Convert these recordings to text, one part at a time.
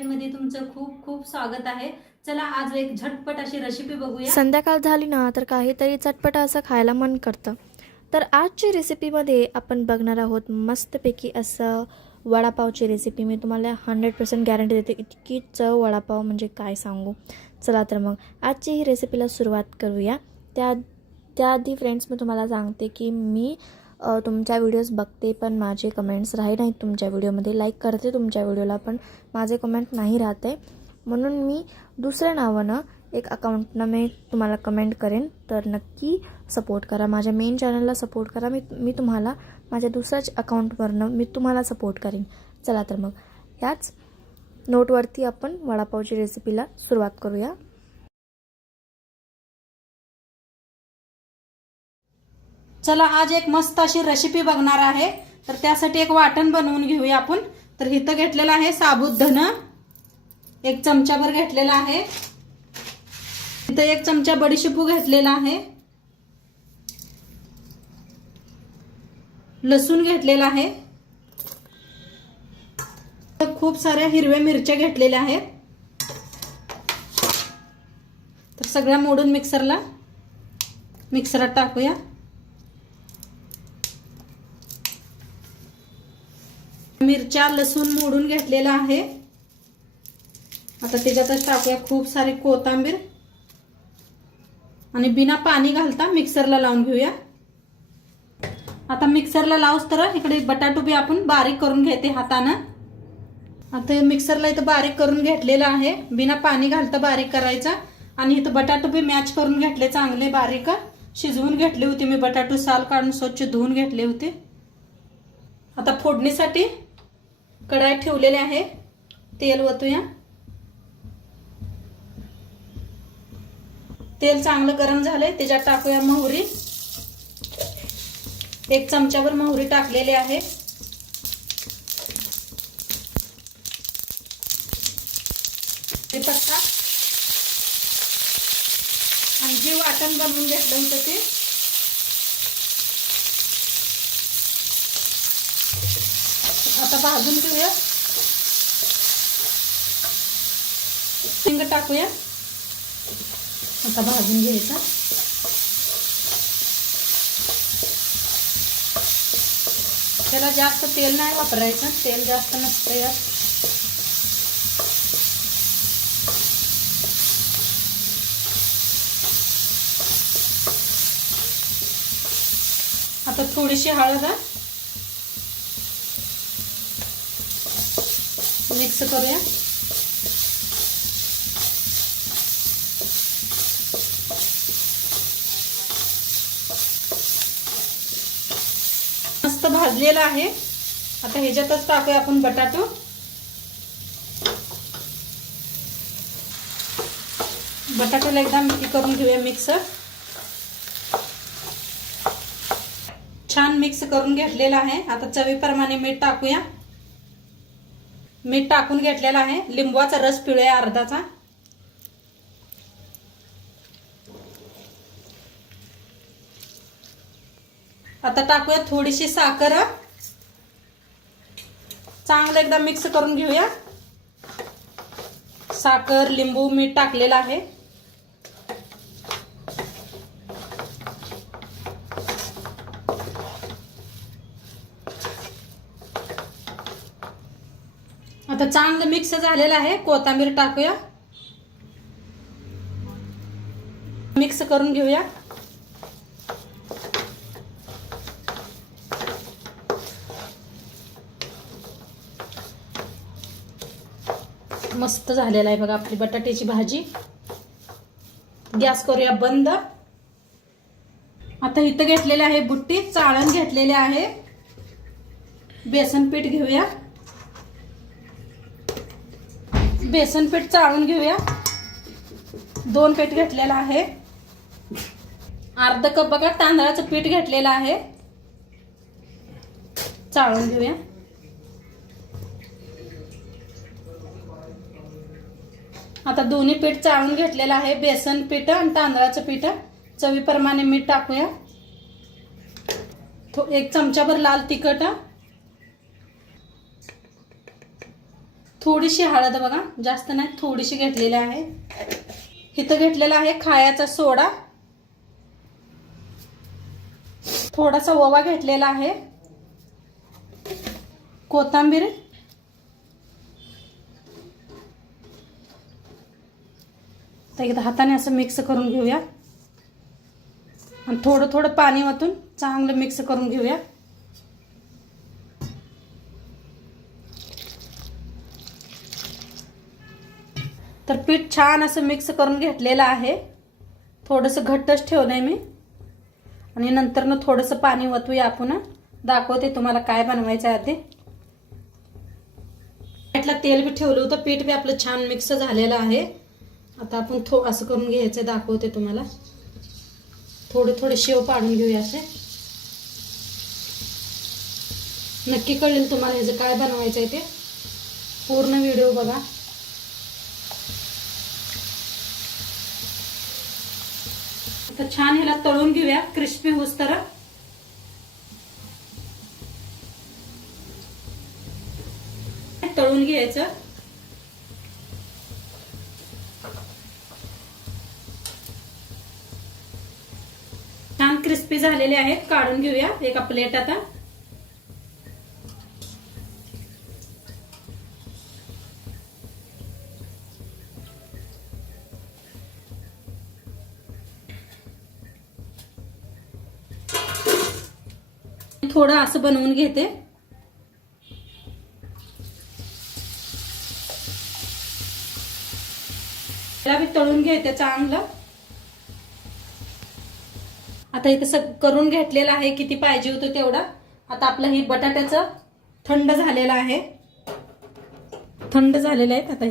किचनमध्ये तुमचं खूप खूप स्वागत आहे। चला आज एक झटपट अशी रेसिपी बघूया। संध्याकाळ झाली ना तर काहीतरी चटपट असं खायला मन करतं। तर आजची रेसिपीमध्ये आपण बघणार आहोत मस्तपैकी असं वडापावची रेसिपी। मी तुम्हाला 100% गॅरंटी देते, इतकी चव वडापाव म्हणजे काय सांगू। चला तर मग आजची ही रेसिपीला सुरुवात करूया। त्याआधी फ्रेंड्स मी तुम्हाला सांगते की मी तुमच्या व्हिडिओज बघते पण माझे कमेंट्स राही नाहीत तुमच्या व्हिडिओमध्ये। लाईक करते तुमच्या व्हिडिओला पण माझे कमेंट नाही राहते, म्हणून मी दुसऱ्या नावानं एक अकाउंटनं मी तुम्हाला कमेंट करेन। तर नक्की सपोर्ट करा, माझ्या मेन चॅनलला सपोर्ट करा। मी तुम्हाला माझ्या दुसऱ्याच अकाउंटवरनं मी तुम्हाला सपोर्ट करेन। चला तर मग ह्याच नोटवरती आपण वडापावची रेसिपीला सुरुवात करूया। चला आज एक मस्त अशी रेसिपी बघणार आहे। तर त्यासाठी एक वाटण बनवून घेऊया आपण। तर इथं घेतलेला आहे साबूत धन, एक चमचाभर घेतलेला आहे। इथं एक चमचा बडीशेपू घेतलेला आहे, लसूण घेतलेला आहे, खूप साऱ्या हिरव्या मिरच्या घेतलेल्या आहेत। तर सगळ्या मोडून मिक्सरात टाकूया। मिरच्या लसूण मोडून घेतलेला आहे। आता त्याच्यातच टाकूया खूप सारी कोथिंबीर आणि बिना पाणी घालता मिक्सरला लावून घेऊया। आता मिक्सरला लावूस तर इकडे बटाटू बी आपण बारीक करून घेते हातानं। आता मिक्सरला इथं बारीक करून घेतलेला आहे, बिना पाणी घालता बारीक करायचा। आणि इथं बटाटू बी मॅच करून घेतले, चांगले बारीक शिजवून घेतले होते मी। बटाटू साल काढून स्वच्छ धुवून घेतले होते। आता फोडणीसाठी कढाई ठेवलेली आहे, तेल ओतूया। तेल चांगलं गरम झालंय, त्याच्यात टाकूया मोहरी। एक चमचाभर मोहरी टाकलेली आहे। कढीपत्ता आणि जे वाटण बनवून घेतलं होतं ते आता भाजून घेऊया। हिंग टाकूया, आता भाजून घ्यायचा। त्याला जास्त तेल नाही वापरायचं, तेल जास्त नसतं यात। आता थोडीशी हळद मिक्स करूया। मस्त भाजलेला आहे। आता ह्याच्यातच टाकूया आपण बटाटो। बटाट्याला एकदा करून घेऊया मिक्स। छान मिक्स करून घेतलेला आहे। आता चवीप्रमाणे मीठ टाकूया। मीठ टाकून घेतलेला आहे, लिंबूचा रस पिळूया अर्धाचा। आता टाकूया थोडीशी साखर, चांगलं एकदा मिक्स करून घेऊया। साखर लिंबू मीठ टाकलेलं आहे। आता चांगलं मिक्स झालेलं आहे, कोथिंबीर टाकूया, मिक्स करून घेऊया। मस्त झालेला आहे बघा आपली बटाट्याची भाजी। गॅस करूया बंद। आता इथं घेतलेले आहे बुट्टी, चाळण घेतलेले आहे। बेसन पीठ घेऊया, बेसन पीठ चाळून घेऊया। 2 पीठ घेतलेला आहे। अर्धा कप बघा तांदळाचं पीठ घेतलेलं आहे, चाळून घेऊया। आता दोन्ही पीठ चाळून घेतलेलं आहे, बेसन पीठ आणि तांदळाचं पीठ। चवीप्रमाणे मीठ टाकूया, 1 चमचाभर लाल तिखट, थोडीशी हळद बघा, जास्त नाही, थोडीशी घेतलेली आहे. इथं घेतलेला आहे खायचा सोडा, थोडासा ओवा घेतलेला आहे, कोथिंबीर, तर एकदा हाताने असं मिक्स करून घेऊया आणि थोडं थोडं पाणी ओतून चांगलं मिक्स करून घेऊया. तर पीठ छान असं मिक्स करून घेतलेलं आहे. थोडंसं घट्टच ठेवलंय मी आणि नंतर ना थोडंसं पाणी ओतूया आपण. दाखवते तुम्हाला काय बनवायचं आहे ते. त्यातलं तेल बी ठेवलं होतं, पीठ बी आपलं छान मिक्स झालेलं आहे. आता आपण असं करून घ्यायचं, दाखवते तुम्हाला. थोडे थोडे शेव पाडून घेऊया असे. नक्की कळेल तुम्हाला ह्याचं काय बनवायचं आहे ते. पूर्ण व्हिडिओ बघा. आता छान ह्याला तळून घेऊया क्रिस्पी होईस्तोवर. तळून घ्यायचं. छान क्रिस्पी झालेले आहेत, काढून घेऊया एका प्लेट. आता थोडं असं बनवून घेते. त्याला बी तळून घेते चांगलं. आता इथं करून घेतलेलं आहे, किती पाहिजे होतं तेवढा. आता आपलं हे बटाट्याचं थंड झालेलं आहे, थंड झालेलं आहे. आता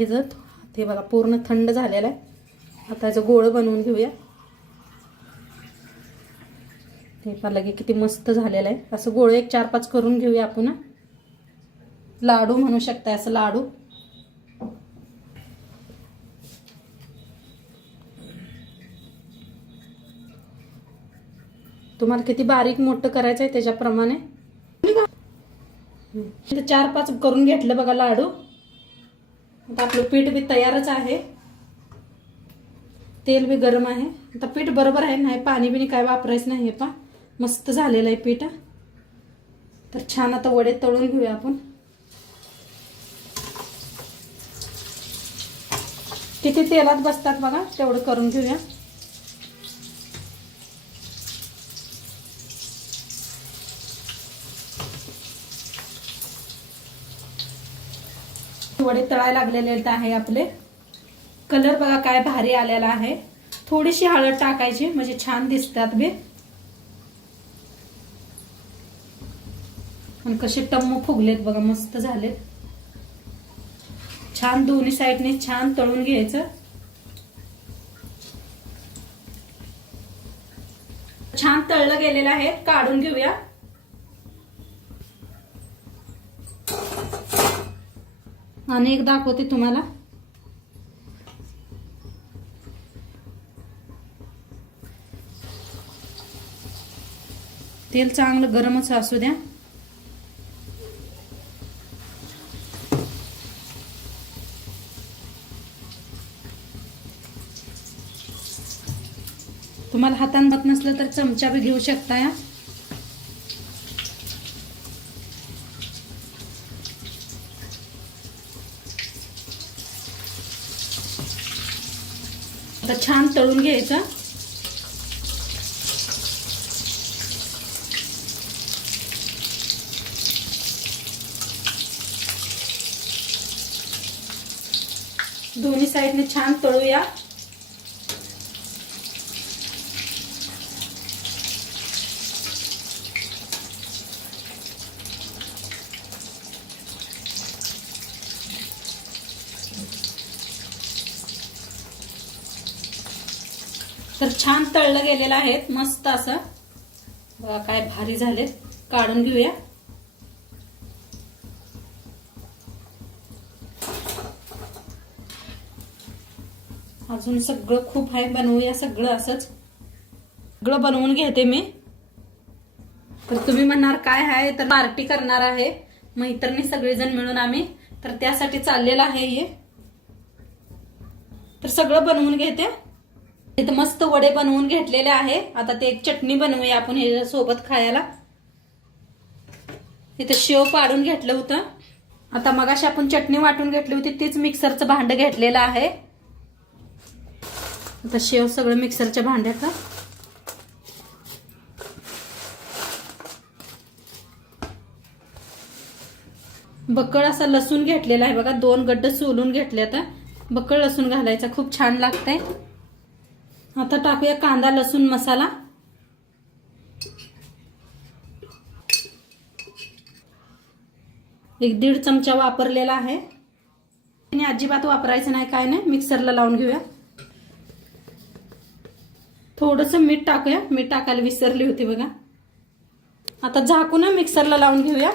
हे बघा पूर्ण थंड झालेलं आहे. आता ह्याचं गोळं बनवून घेऊया. हे पण लगे किती मस्त झालेलं आहे. असं गोळं एक 4-5 करून घेऊया आपण. लाडू म्हणू शकता, असं लाडू. तुम्हाला किती बारीक मोठं करायचं आहे त्याच्याप्रमाणे. 4-5 करून घेतलं बघा लाडू. आता आपलं पीठ बी तयारच आहे. तेल बी गरम आहे. आता पीठ बरोबर आहे, नाही पाणी बिनी काय वापरायचं नाही. हे पा मस्त झालेलं आहे पीठ. तर छान आता वडे तळून घेऊया आपण. किती तेलात बसतात बघा, तेवढं करून घेऊया. वडे तळायला लागलेले आहे आपले. कलर बघा काय भारी आलेला आहे. थोडीशी हळद टाकायची म्हणजे छान दिसतात बी. आणि कसे टम्म फुगलेत बघा, मस्त झालेत. छान दोन्ही साईडने छान तळून घ्यायचं. छान तळलं गेलेलं आहे, काढून घेऊया. आणि एक दाखवते तुम्हाला. तेल चांगलं गरमच असू द्या. तुम्हाला हातानं होत नसलं तर चमचा बी घेऊ शकता. या आता छान तळून घ्यायचं. दोन्ही साईडने छान तळूया. तर छान तळलं गेलेलं आहे, मस्त असं बघा काय भारी झाले. काढून घेऊया. अजून सगळं खूप आहे, बनवूया सगळं असंच. सगळं बनवून घेते मी. तर तुम्ही म्हणणार काय आहे, तर पार्टी करणार आहे मैत्रिणी सगळेजण मिळून आम्ही तर त्यासाठी चाललेलं आहे हे. तर सगळं बनवून घेते. इथं मस्त वडे बनवून घेतलेले आहे. आता ते एक चटणी बनवूया आपण ह्याच्या सोबत खायला. इथं शेव पाडून घेतलं होतं. आता मगाशी आपण चटणी वाटून घेतली होती तीच मिक्सरचं भांड घेतलेलं आहे. आता शेव सगळं मिक्सरच्या भांड्यात. बक्कळ असा लसूण घेतलेला आहे बघा. 2 गड्ड सोलून घेतले. आता बक्कळ लसूण घालायचा, खूप छान लागतंय. आता टाकूया कांदा लसूण मसाला. एक 1.5 चमचा वापरलेला आहे. आणि अजिबात वापरायचं नाही, काय नाही. मिक्सरला लावून घेऊया. थोडंसं मीठ टाकूया. मीठ टाकायला विसरली होती बघा. आता झाकून मिक्सरला लावून घेऊया.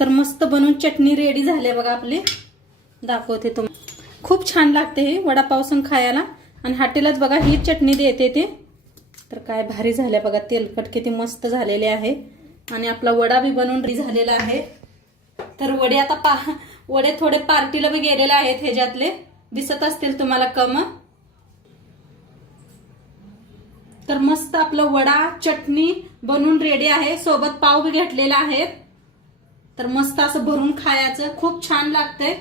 तर मस्त बनवून चटणी रेडी झाली बघा आपली. दाखवते तुम्हाला. खूप छान लागते हे वडापाव संग खायला. आणि हॉटेलात बघा ही चटणी देते ते. तर काय भारी झाल्या बघा. तेलकट किती मस्त झालेले आहे. आणि आपला वडा बी बनवून रेडी झालेला आहे. तर वडे आता वडे थोडे पार्टीला बी गेलेले आहेत. ह्याच्यातले दिसत असतील तुम्हाला कम. तर मस्त आपलं वडा चटणी बनवून रेडी आहे. सोबत पाव बी घेतलेला आहे. तर मस्त असं भरून खायचं, खूप छान लागतंय.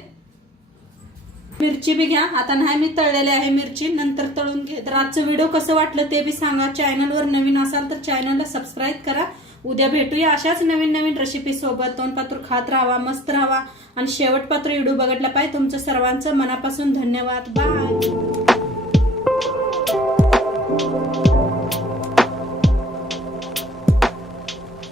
मिरची बी घ्या. आता नाही मी तळलेली आहे मिरची, नंतर तळून घे. तर आजचं व्हिडिओ कसं वाटलं ते बी सांगा. चॅनलवर नवीन असाल तर चॅनलला सबस्क्राईब करा. उद्या भेटूया अशाच नवीन नवीन रेसिपी सोबत. तोंडपात्र खात राहावा, मस्त राहावा. आणि शेवटपात्र व्हिडिओ बघितला पाहिजे. तुमचं सर्वांचं मनापासून धन्यवाद. बाय.